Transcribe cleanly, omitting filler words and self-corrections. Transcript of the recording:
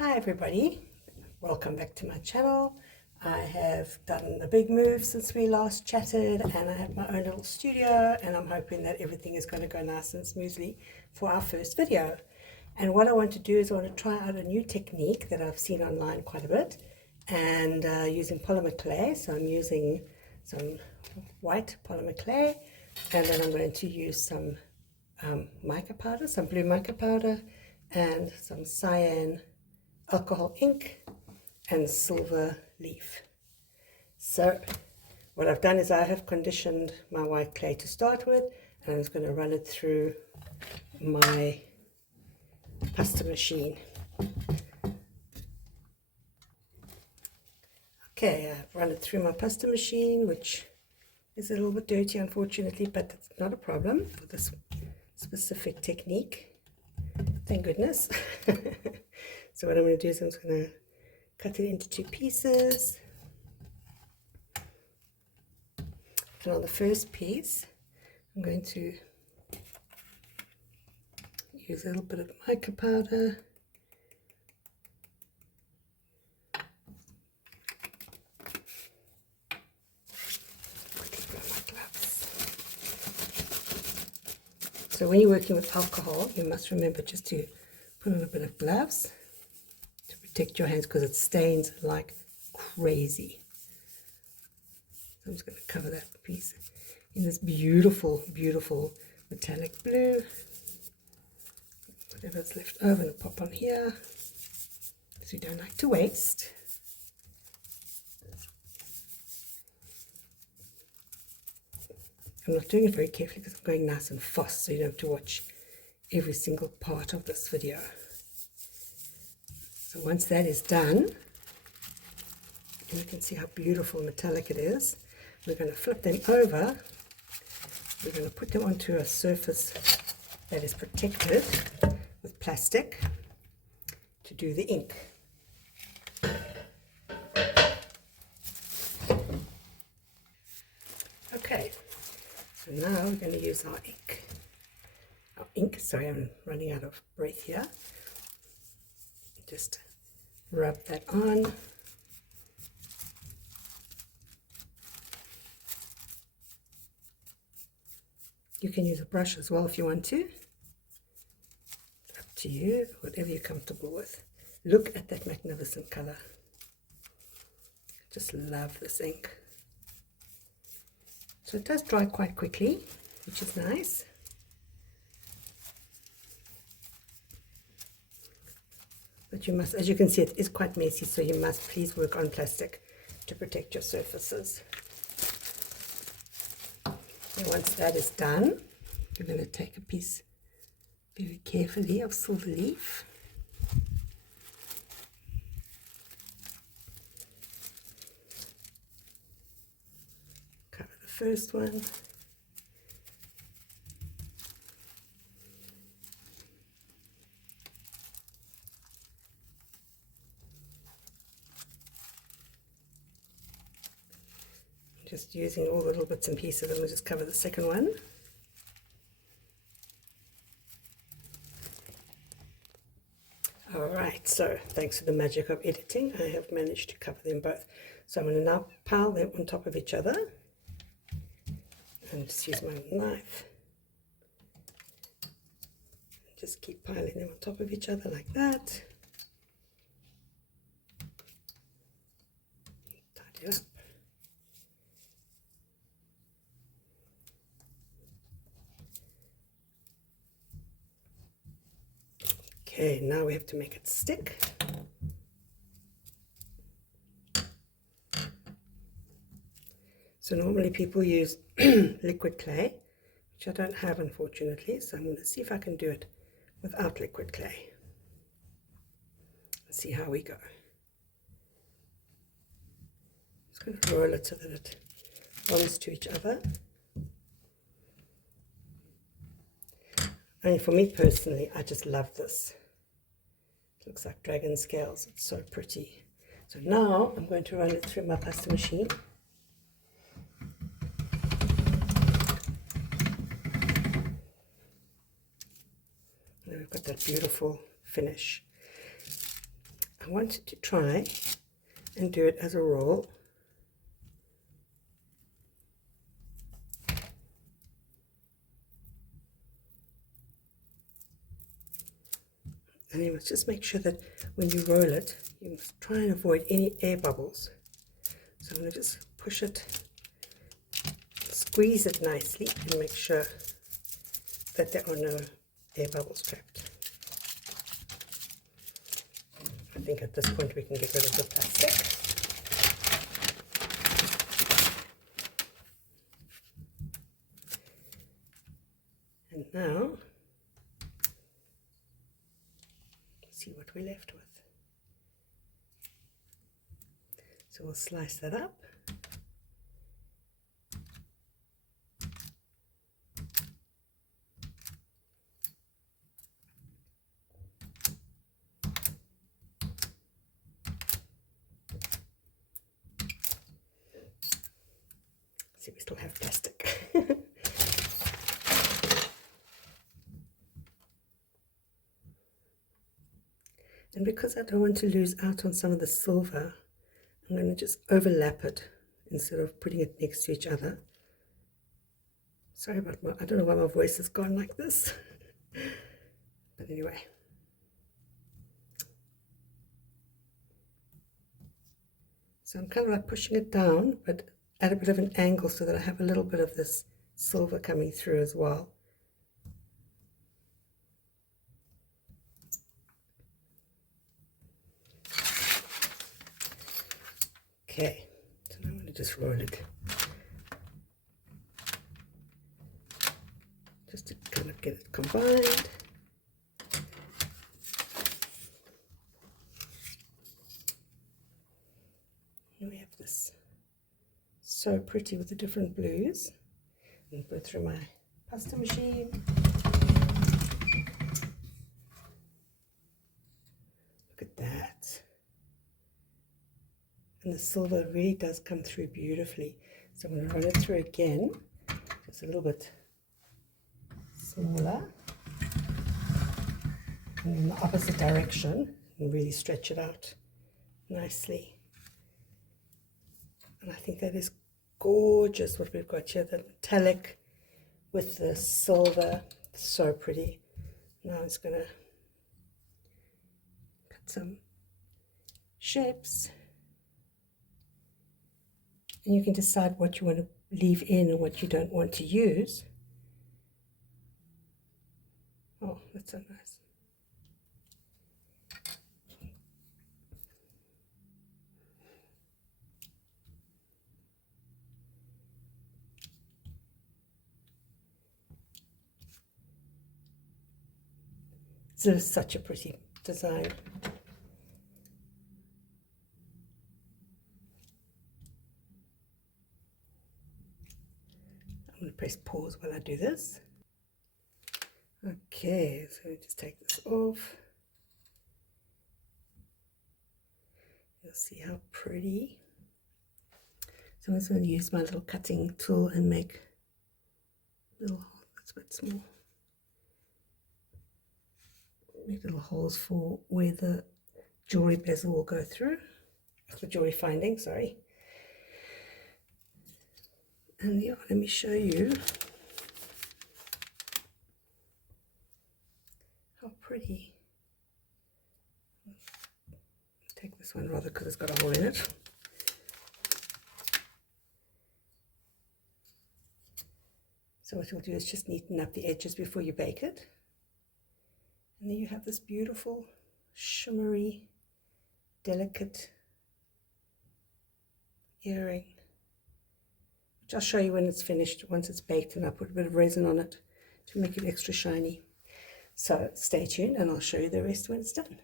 Hi everybody, welcome back to my channel. I have done the big move since we last chatted and I have my own little studio and I'm hoping that everything is going to go nice and smoothly for our first video. And what I want to do is I want to try out a new technique that I've seen online quite a bit and using polymer clay. So I'm using some white polymer clay and then I'm going to use some mica powder, some blue mica powder and some cyan alcohol ink and silver leaf. So what I've done is I have conditioned my white clay to start with and I'm just going to run it through my pasta machine. Okay, I've run it through my pasta machine, which is a little bit dirty unfortunately, but it's not a problem for this specific technique. Thank goodness. So what I'm going to do is I'm just going to cut it into two pieces. And on the first piece, I'm going to use a little bit of mica powder. Quickly put on my gloves. So when you're working with alcohol, you must remember just to put on a bit of gloves to protect your hands because it stains like crazy. So I'm just going to cover that piece in this beautiful, beautiful metallic blue. Whatever's left over, and pop on here, because we don't like to waste. I'm not doing it very carefully because I'm going nice and fast, so you don't have to watch every single part of this video. So once that is done, and you can see how beautiful metallic it is, we're going to flip them over. We're going to put them onto a surface that is protected with plastic to do the ink. Okay, so now we're going to use our ink. Sorry, I'm running out of breath here. Just rub that on. You can use a brush as well if you want to. It's up to you, whatever you're comfortable with. Look at that magnificent color. Just love this ink. So it does dry quite quickly, which is nice. But you must, as you can see, it is quite messy, so you must please work on plastic to protect your surfaces. And once that is done, you're going to take a piece very carefully of silver leaf. Cover the first one. Just using all the little bits and pieces, and we'll just cover the second one. Alright, so thanks to the magic of editing, I have managed to cover them both. So I'm going to now pile them on top of each other. And just use my knife. Just keep piling them on top of each other like that. Tidy it up. Okay, now we have to make it stick. So normally people use liquid clay, which I don't have unfortunately, so I'm going to see if I can do it without liquid clay. Let's see how we go. Just going to roll it so that it bonds to each other. I mean, for me personally, I just love this. It looks like dragon scales. It's so pretty. So now I'm going to run it through my pasta machine. And we've got that beautiful finish. I wanted to try and do it as a roll. And you must just make sure that when you roll it, you must try and avoid any air bubbles. So I'm going to just push it, squeeze it nicely, and make sure that there are no air bubbles trapped. I think at this point we can get rid of the plastic. And now, see what we're left with. So we'll slice that up. See, we still have plastic. And because I don't want to lose out on some of the silver, I'm going to just overlap it instead of putting it next to each other. Sorry about I don't know why my voice has gone like this. But anyway. So I'm kind of like pushing it down, but at a bit of an angle so that I have a little bit of this silver coming through as well. Okay, so now I'm going to just roll it. Just to kind of get it combined. And we have this so pretty with the different blues. And put it through my pasta machine. Look at that. And the silver really does come through beautifully. So I'm going to run it through again, just a little bit smaller, and in the opposite direction, and really stretch it out nicely. And I think that is gorgeous what we've got here, the metallic with the silver, so pretty. Now I'm just going to cut some shapes. And you can decide what you want to leave in and what you don't want to use. Oh, that's so nice. This is such a pretty design. I'm going to press pause while I do this. Okay, so just take this off. You'll see how pretty. So I'm just going to use my little cutting tool and make little, that's a bit small. Make little holes for where the jewelry bezel will go through. The jewelry finding, sorry. And yeah, let me show you how pretty. Take this one rather because it's got a hole in it. So what you'll do is just neaten up the edges before you bake it. And then you have this beautiful, shimmery, delicate earring. Which I'll show you when it's finished, once it's baked, and I put a bit of resin on it to make it extra shiny. So stay tuned and I'll show you the rest when it's done.